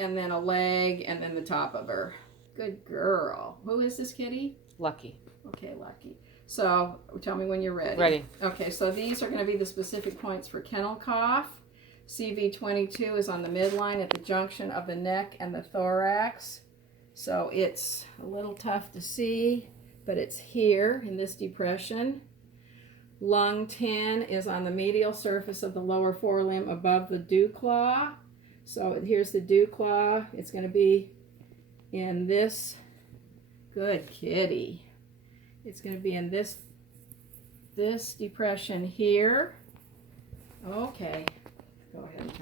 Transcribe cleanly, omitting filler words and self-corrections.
and then a leg, and then the top of her. Good girl. Who is this kitty? Lucky. Okay, Lucky. So tell me when you're ready. Ready. Okay, so these are going to be the specific points for kennel cough. CV22 is on the midline at the junction of the neck and the thorax. So it's a little tough to see, but it's here in this depression. Lung 10 is on the medial surface of the lower forelimb above the dew claw. So here's the dew claw. It's going to be in this. Good kitty. It's going to be in this depression here. Okay. Go ahead and turn.